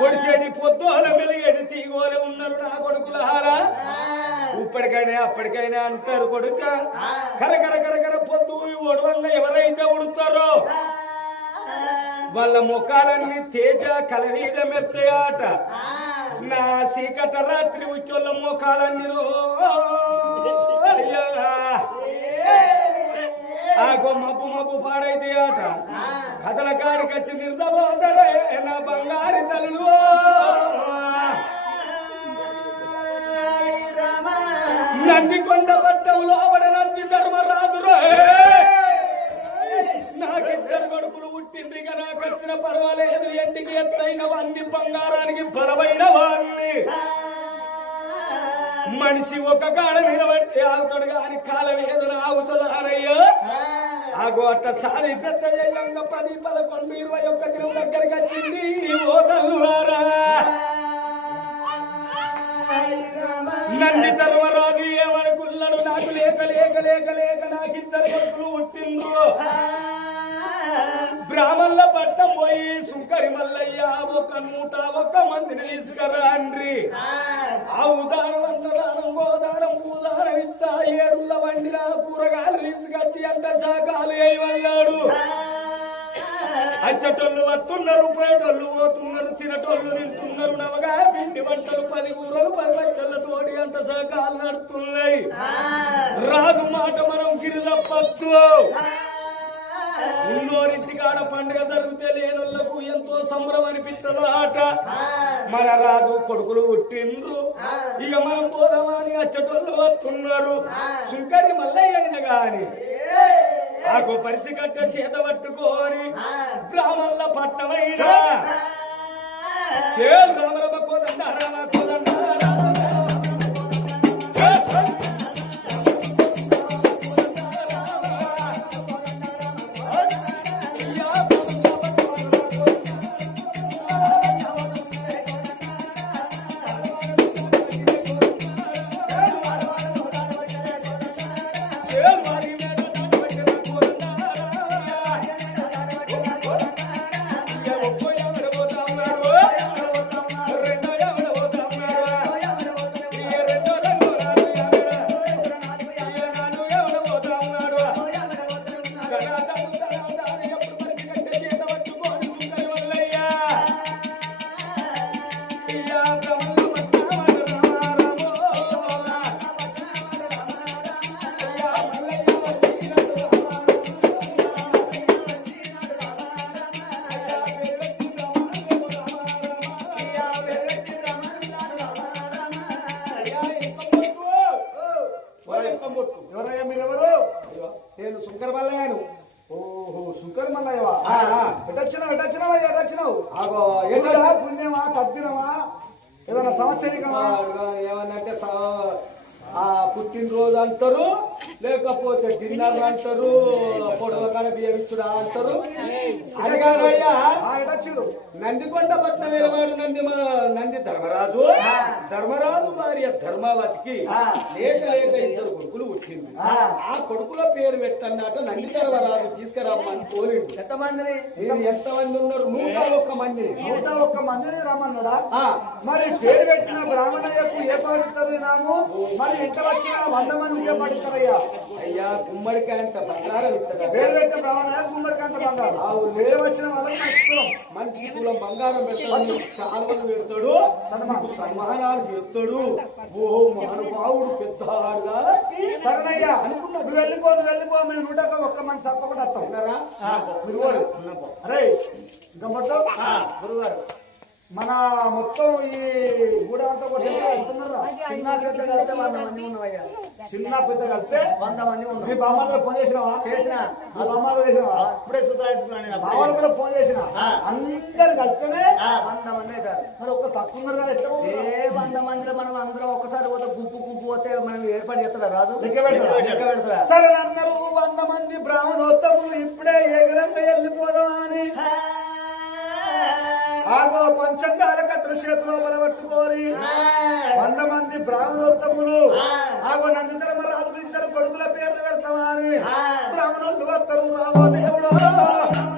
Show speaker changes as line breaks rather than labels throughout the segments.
పొడిచేటి పొద్దుల మెలిగేటి తీగోల ఉన్నారు నా కొడుకులారా ఇప్పటికైనా అప్పటికైనా అంటారు కొడుక. కర కర కర కర పొద్దు ఒడవంగా ఎవరైతే ఉడుతారో? వాళ్ళ ముఖాలన్నీ తేజ కలవీద మెత్తయాట నా సీకట రాత్రి ఉచ్చోళ్ళ ముఖాలన్నీ. ఆ మబ్బు మబ్బు పాడైతే ఆట. అతల కాడికి వచ్చి నిర్దబోతరే నా బంగారి తల్లు నంది కొండ పట్టంలో ఆవిడ నంది ధర్మరాజు నాకిద్దరు కొడుకులు పుట్టింది కదా నాకు వచ్చిన పర్వాలేదు. ఎందుకు ఎత్తైన వంది బంగారానికి బలమైన వాళ్ళని మనిషి ఒక కాడ ఆగు పెద్ద జయంగా పది పదకొండు ఇరవై ఒక్క దినం దగ్గరికి వచ్చింది. ఓ తల్లులారా. నంది ధర్మరాజు ఏమనుకున్నాడు నాకు లేక లేక లేక లేక నాకు ఇద్దరు కొడుకులు పుట్టిండ్రు. బ్రాహ్మణుల పట్టం పోయి సుంకరి మల్లయ్య ఒక నూట ఒక్క మందిని తీసుకురా అండ్రి. ఆ ఉదాహరణ అచ్చటోళ్ళు వస్తున్నారు పోయేటోళ్ళు పోతున్నారు తినటోళ్ళు తింటున్నారు నవగా పిండి వంటలు పది కూరలు పది బచ్చల తోడి అంత సహకాలు నడుతున్నాయి రాదు మాట మనం గిరిజప్పచ్చు ఉన్నోరింటికాడ పండుగ జరిగితే లేనోళ్ళకు ఎంతో సంబరం అనిపిస్తుంది ఆట. మన రాదు కొడుకులు పుట్టిండ్రు. ఇక మనం పోదామని అచ్చటోళ్ళు వస్తున్నారు. సుంకరి మల్లయ్య అయిన గాని. ఆకు పరిసి కట్ట చేత పట్టుకొని బ్రాహ్మణుల పట్టమైన కోదండ రామ కోదండ. శంకర మల్లయ్యను
ఓహో శుకర్ మల్లయ్యవా. ఎటొచ్చినావు ఎటొచ్చినావు ఎటొచ్చినావు? ఏంటా పుణ్యమా తద్దినమా? ఏదైనా సంవత్సరికమా
ఏమన్నంటే ఆ పుట్టినరోజు అంటారు లేకపోతే డిన్నర్ అంటారు పొడవ కాడ బియ్యం ఇచ్చుడా అంటారు అడిగారయ్యా
ఆ ఎటొచ్చిరు
నందికొండ పట్నం వెలవాడు నంది మన నంది ధర్మరాజు. ధర్మరాజు భార్య ధర్మావతికి. లేక లేక ఇద్దరు కొడుకులు పుట్టింది
ఆ.
కొడుకుల పేరు పెట్టన్నట నంది ధర్మరాజు తీసుకురమ్మని తోలిండు
ఎంతమందిని?
మీరు ఎంతమంది ఉన్నారు? నూట ఒక్క మంది.
నూట ఒక్క మందిని రమ్మన్నాడా? మరి పేరు పెట్టిన బ్రాహ్మణయ్యకు ఏ పడుతుంది నాము? మరి ఇంత వచ్చిన వంద మందికి పడుతారయ్యా
అయ్యా గుమ్మడికాయ అంత బంగారం ఇస్తాడు
పేరు పెట్టిన బ్రాహ్మణయ్య గుమ్మడికాంత బంగారు.
అవును.
వేరే వచ్చిన వాళ్ళకి
మనిషికి కులం బంగారం పెడతాడు శాలువలు పెడతాడు సన్మానాలు చేస్తాడు. ఓ మహానుభావుడు పెద్దగా
సరేనయ్యా నువ్వు వెళ్ళిపో నువ్వు వెళ్ళిపో మేము నూట ఒక్క మంది తప్పకుండా వస్తాం? మీరు పోరు. అరే ఇంకా గురుగారు మన మొత్తం ఈ గూడ అంతా కూడా
చిన్న పెద్ద కలిపితే వంద మంది ఉన్నావయ్యా.
చిన్న పెద్ద కలిస్తే
వంద మంది
మీ బామ్మలు ఫోన్ చేసినావా?
చేసిన.
మీ బామ్మలు చేసినావా?
ఇప్పుడే సుతాయిస్తున్నాను
బామ్మలు కూడా ఫోన్ చేసిన? అందరు కలిస్తేనే
వంద మంది అవుతారు
మరి ఒక్క తక్కువ ఉన్నారు కదా ఎట్లా
ఏ వంద మందిలో మనం అందరం ఒక్కసారి పోతే గుంపు గుంపు పోతే మనం ఏర్పాటు చేస్తారా? రాదు?
లెక్క పెడతారా? సరే అన్నారు వంద మంది బ్రాహ్మణోత్తములు ఇప్పుడే ఎగరంగా వెళ్ళిపోదాం అని ఆగో పంచంగాల కట్టలు చేతిలో బలపట్టుకోని వంద మంది బ్రాహ్మణోత్తములు ఆగో నందిధర్మ రాజు ఇద్దరు కొడుకుల పేర్లు పెడతామా అని బ్రాహ్మణులు వస్తారు రావో దేవుడు బ్రాహ్మణులు వస్తారు రావో దేవుడా.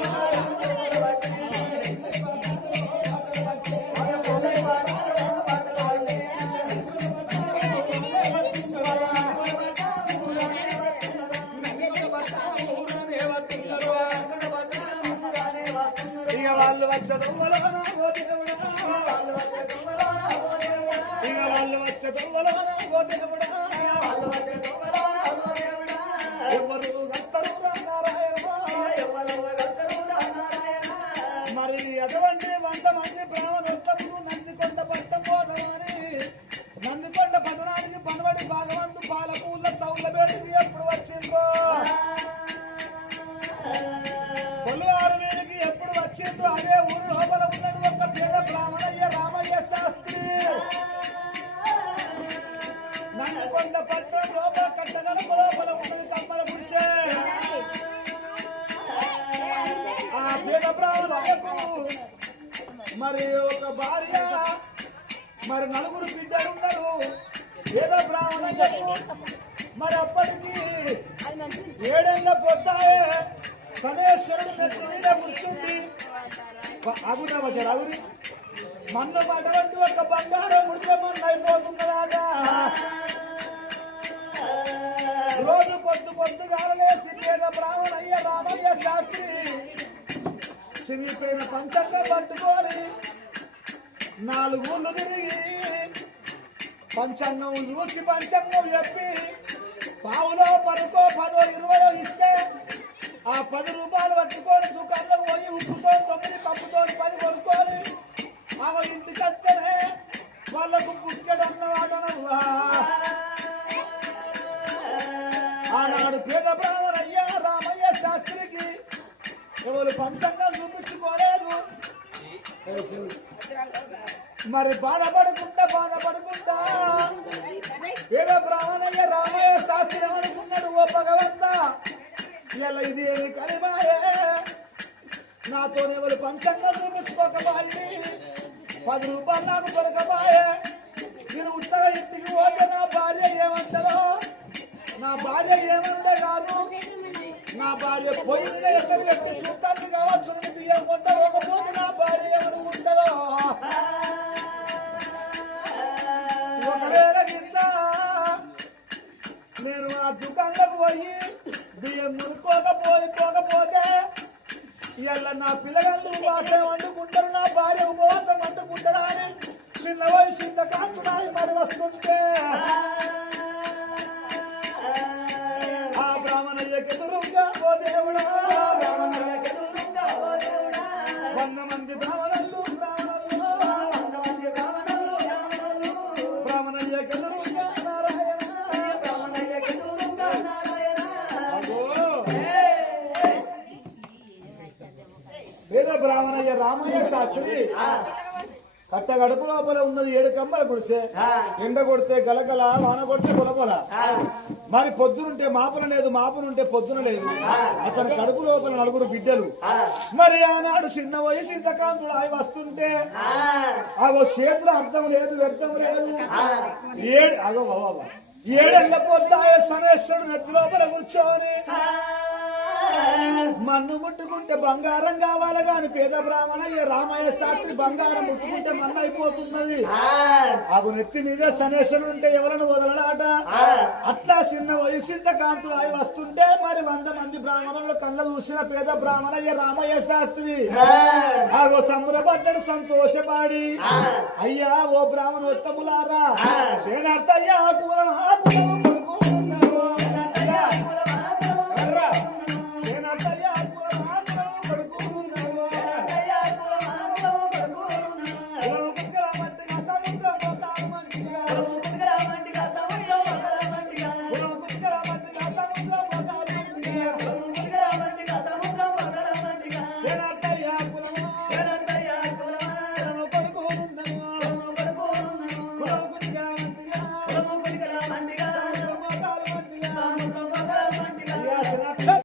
శనేశ్వరుడు వచ్చారు మన్ను పడవంటి ఒక బంగారం ముడితే మన్ను అయిపోతున్నదాట రోజు పొద్దు పొద్దుగా లేచి పేద బ్రాహ్మణయ్య రామయ్య శాస్త్రి చిరిగిపోయిన పంచంగా పట్టుకొని నాలుగు ఊళ్ళు తిరిగి పంచాంగం చూసి పంచాంగం చెప్పి పావులో పరుకో పదో ఇరవయో ఇస్తే ఆ పది రూపాయలు పట్టుకొని దుకాణంలో పోయి ఉప్పుతో తొమ్మిది పప్పుతో పది కొనుక్కొని ఆమె ఇంటికి వస్తేనే వాళ్ళకు పుట్టెడు అన్నవాటనవ్వా ఇలా ఇది ఏమి కలిమాయే నాతో ఎవరు పంచంగం చూపించుకోకబాయి పది రూపాయలు నాకు దొరకబాయే నేను ఉత్తగా ఇంటికి పోతే నా భార్య ఏమంటారో నా భార్య ఏమంటే కాదు. నా భార్య పోయిందే ఎక్కడ పెట్టి చూడటానికి కావాలి. చిన్న వయసు ఇంత కాచున్నాయి మరి వస్తుంటే. ఆ బ్రాహ్మణయ్యకి ఎదురుగా ఓ దేవుడా. వంద మంది బ్రాహ్మణులు బ్రాహ్మణులు. బ్రాహ్మణయ్యకి ఎదురుగా నారాయణ. అగో. బ్రాహ్మణయ్య రామయ్య శాస్త్రి. కట్ట గడుపు లోపల ఉన్నది ఏడు కమ్మల గుడిసె. ఎండ కొడితే గలగల వాన కొడితే పొలపొల మరి పొద్దునుంటే మాపున లేదు మాపునుంటే పొద్దున లేదు. అతని కడుపు లోపల నలుగురు బిడ్డలు. మరి ఆనాడు చిన్న వయసు ఇంతకాంతుడు అయి వస్తుంటే అగో చేతులు అర్థం లేదు వ్యర్థం లేదు. ఏడు అగో బాబా ఏడెళ్ళ పొద్దాయ సనేశ్వరుడు నెత్తి లోపల కూర్చొని మన్ను ముట్టుకుంటే బంగారం కావాలి గాని పేద బ్రాహ్మణయ్య రామయ్య శాస్త్రి బంగారం ముట్టుకుంటే మన్ను అయిపోతున్నది. ఆగు నెత్తి మీద సనేశ్వరుడు ఉంటే ఎవరను వదలడాట? అట్లా చిన్న వయసింత కాంతులు అయి వస్తుంటే మరి వంద మంది బ్రాహ్మణులు కళ్ళ చూసిన పేద బ్రాహ్మణయ్య రామయ్య శాస్త్రి. ఆగో సంబరపడ్డాడు సంతోషపాడి. అయ్యా ఓ బ్రాహ్మణ ఉత్తములారా సేనార్థయ్యా కూర